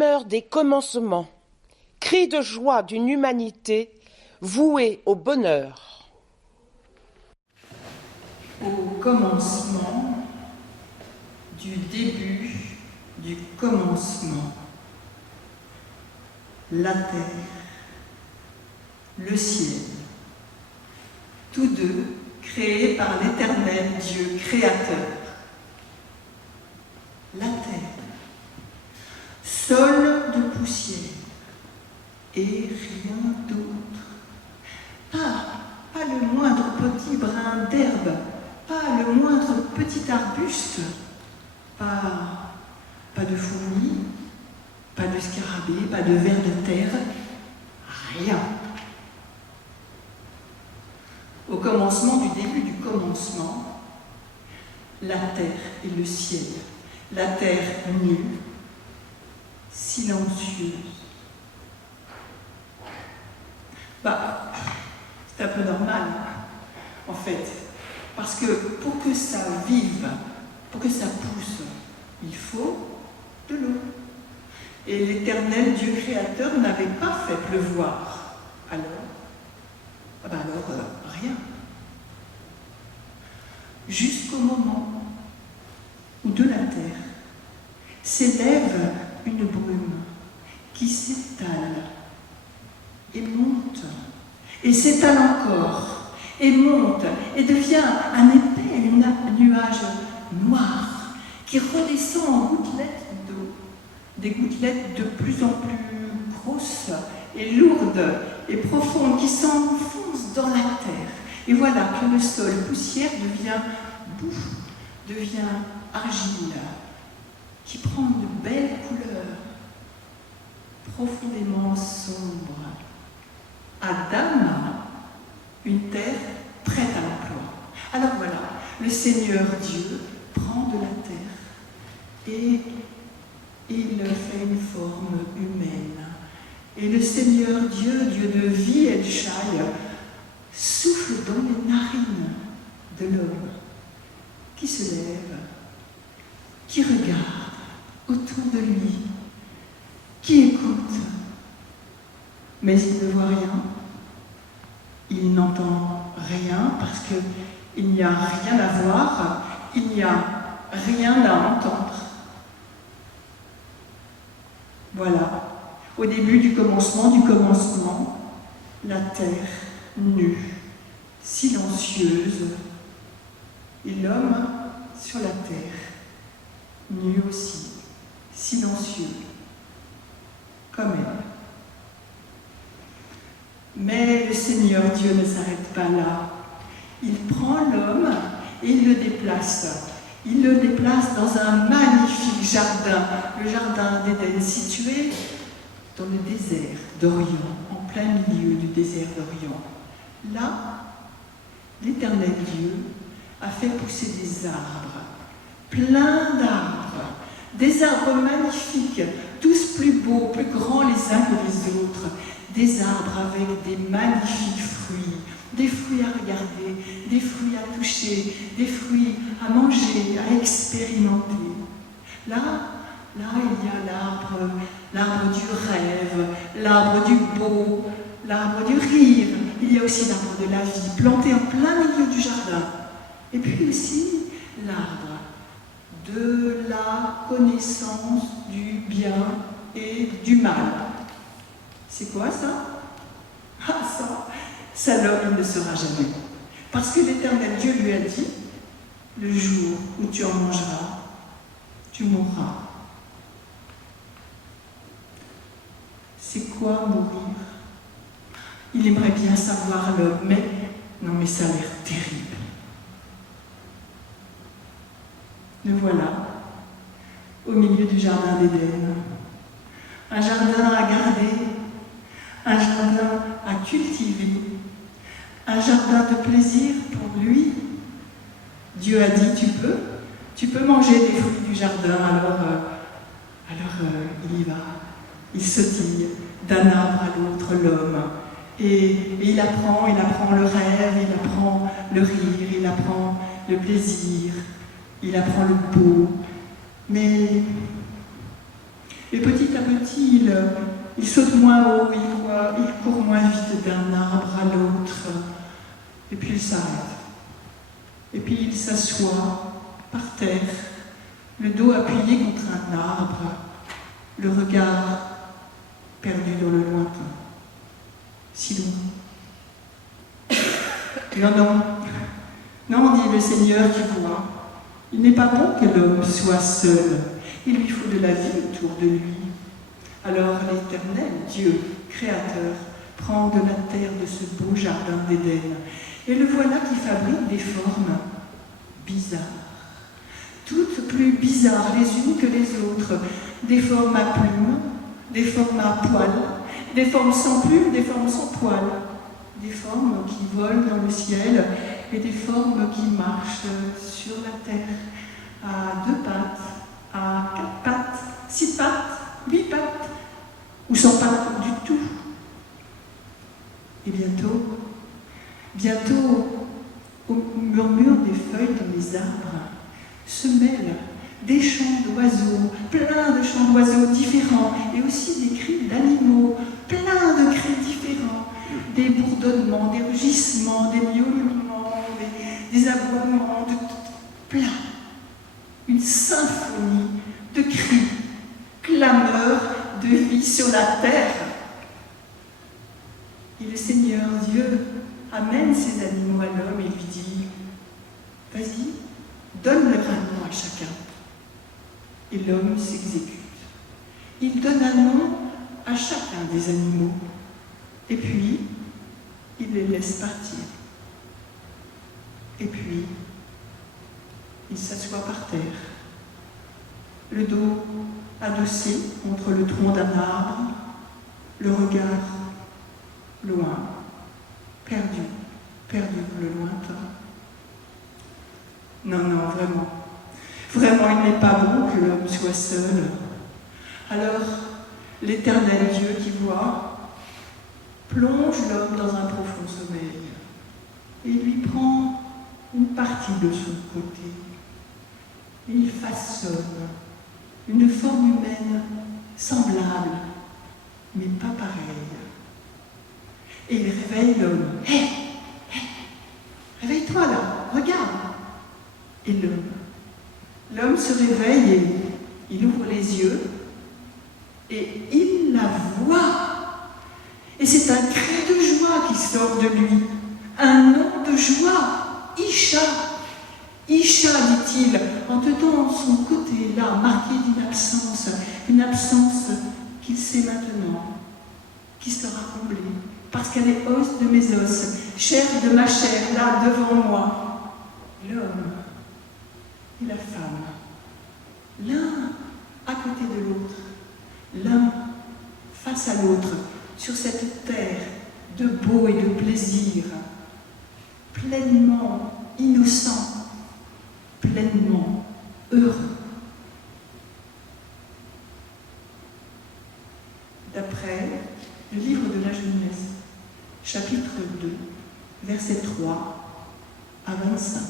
clameur des commencements, cri de joie d'une humanité vouée au bonheur. Au commencement, du début, du commencement, la terre, le ciel, tous deux créés par l'Éternel Dieu créateur. La terre, sol de poussière et rien d'autre. Pas le moindre petit brin d'herbe, pas le moindre petit arbuste, pas de fourmis, pas de scarabées, pas de vers de terre, rien. Au commencement du début du commencement, la terre et le ciel, la terre nue, silencieuse. C'est un peu normal, en fait, parce que pour que ça vive, pour que ça pousse, il faut de l'eau. Et l'Éternel Dieu créateur n'avait pas fait pleuvoir. Alors, rien. Jusqu'au moment où de la terre s'élève une brume qui s'étale et monte, et s'étale encore, et monte, et devient un épais nuage noir qui redescend en gouttelettes d'eau, des gouttelettes de plus en plus grosses et lourdes et profondes qui s'enfoncent dans la terre. Et voilà que le sol poussière devient boue, devient argile, qui prend une belle couleur, profondément sombre. Adam, une terre prête à l'emploi. Alors voilà, le Seigneur Dieu prend de la terre et il fait une forme humaine. Et le Seigneur Dieu, Dieu de vie El Shaddai, souffle dans les narines de l'homme qui se lève, qui regarde autour de lui, qui écoute, mais il ne voit rien, il n'entend rien parce qu'il n'y a rien à voir, il n'y a rien à entendre. Voilà, au début du commencement, la terre nue, silencieuse, et l'homme sur la terre, nu aussi, silencieux, comme elle. Mais le Seigneur Dieu ne s'arrête pas là. Il prend l'homme et il le déplace. Il le déplace dans un magnifique jardin, le jardin d'Éden, situé dans le désert d'Orient, en plein milieu du désert d'Orient. Là, l'Éternel Dieu a fait pousser des arbres, plein d'arbres, des arbres magnifiques, tous plus beaux, plus grands les uns que les autres, des arbres avec des magnifiques fruits, des fruits à regarder, des fruits à toucher, des fruits à manger, à expérimenter. Là, il y a l'arbre du rêve, l'arbre du beau, l'arbre du rire. Il y a aussi l'arbre de la vie, planté en plein milieu du jardin. Et puis aussi l'arbre de la connaissance du bien et du mal. C'est quoi ça? Ça l'homme il ne saura jamais. Parce que l'Éternel Dieu lui a dit, le jour où tu en mangeras, tu mourras. C'est quoi mourir? Il aimerait bien savoir l'homme, mais ça a l'air terrible. Le voilà, au milieu du jardin d'Éden. Un jardin à garder, un jardin à cultiver, un jardin de plaisir pour lui. Dieu a dit, tu peux manger des fruits du jardin, alors il y va. Il sautille d'un arbre à l'autre, l'homme. Et il apprend le rêve, il apprend le rire, il apprend le plaisir, il apprend le beau. Mais Et petit à petit, il saute moins haut, il court moins vite d'un arbre à l'autre. Et puis il s'arrête. Et puis il s'assoit par terre, le dos appuyé contre un arbre, le regard perdu dans le lointain. Si loin. Non, non. Non, dit le Seigneur qui voit. Il n'est pas bon que l'homme soit seul. Il lui faut de la vie autour de lui. Alors l'Éternel, Dieu, Créateur, prend de la terre de ce beau jardin d'Éden, et le voilà qui fabrique des formes bizarres, toutes plus bizarres les unes que les autres, des formes à plumes, des formes à poils, des formes sans plumes, des formes sans poils, des formes qui volent dans le ciel et des formes qui marchent sur la terre, à 2 pattes, à 4 pattes, 6 pattes, 8 pattes, ou sans pattes du tout. Et bientôt, au murmure des feuilles dans les arbres, se mêlent des chants d'oiseaux, plein de chants d'oiseaux différents, et aussi des cris d'animaux, plein de cris différents, des bourdonnements, des rugissements, des miaulements, des aboiements, plein. Une symphonie de cris, clameurs de vie sur la terre. Et le Seigneur Dieu amène ces animaux à l'homme et lui dit « Vas-y, donne leur un nom à chacun. » Et l'homme s'exécute. Il donne un nom à chacun des animaux. Et puis, il les laisse partir. Et puis, il s'assoit par terre, le dos adossé contre le tronc d'un arbre, le regard loin, perdu dans le lointain. Non, non, vraiment, il n'est pas bon que l'homme soit seul. Alors, l'Éternel Dieu qui voit, plonge l'homme dans un profond sommeil et lui prend une partie de son côté. Et il façonne une forme humaine semblable, mais pas pareille. Et il réveille l'homme. « Hé, réveille-toi là, regarde !» Et l'homme se réveille et il ouvre les yeux et il la voit. Et c'est un cri de joie qui sort de lui, un nom de joie, Isha. Isha, dit-il, en tenant son côté là, marqué une absence qu'il sait maintenant, qui sera comblée, parce qu'elle est os de mes os, chair de ma chair, là devant moi. L'homme et la femme, l'un à côté de l'autre, l'un face à l'autre, sur cette terre de beau et de plaisir, pleinement innocent, pleinement heureux. D'après le livre de la Genèse, chapitre 2, versets 3 à 25.